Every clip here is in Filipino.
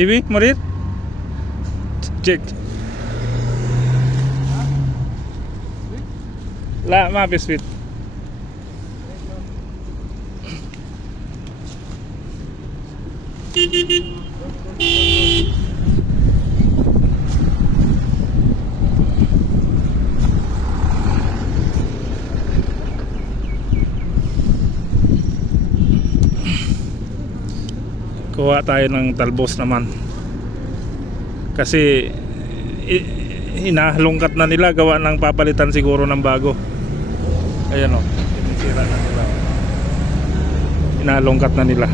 Ibi, morir? Check. La, mabis sweet. Kuha tayo ng talbos naman. Kasi hinahalongkat na nila, gawa ng papalitan siguro ng bago. Ayan o, sinisira na nila. Hinahalongkat na nila.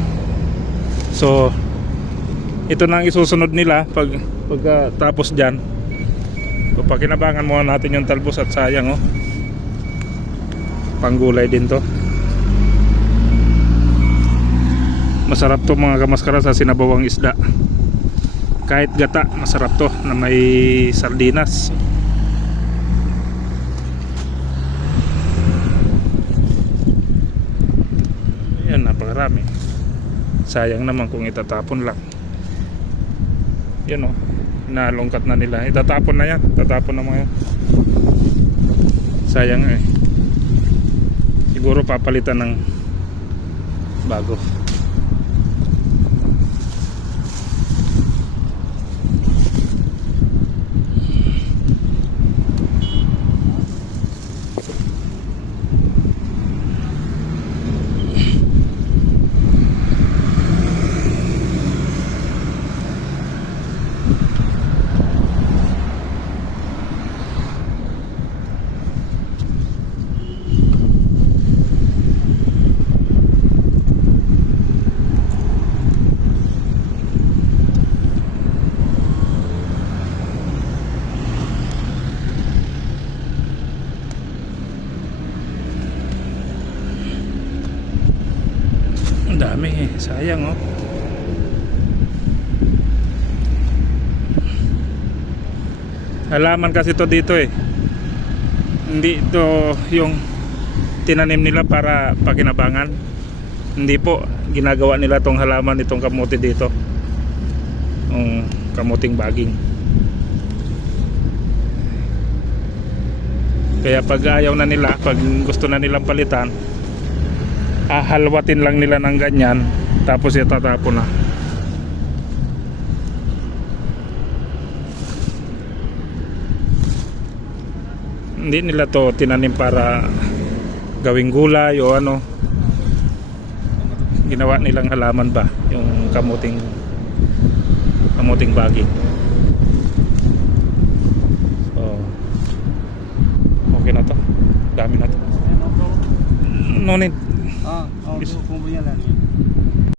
So ito na ang isusunod nila pagkatapos dyan. So pakinabangan muna natin yung talbos at sayang oh, panggulay din to. Masarap to mga kamaskara sa sinabawang isda. Kahit gata, masarap to na may sardinas. Ayan, napakarami. Sayang naman kung itatapon lang. Yan o, nalungkat na nila. Itatapon na yan, tatapon na mga yan. Sayang eh. Siguro papalitan ng bago. Ang dami eh, sayang oh. Halaman kasi to dito eh. Hindi ito yung tinanim nila para pakinabangan. Hindi po, ginagawa nila tong halaman, itong kamote dito. Yung kamuting baging. Kaya pag ayaw na nila, pag gusto na nilang palitan, halwatin lang nila ng ganyan, tapos itatapon na. Hindi nila to tinanim para gawing gulay o ano. Ginawa nilang halaman ba yung kamuting baging. So okay na to, dami na to. No need. Kung yan lang.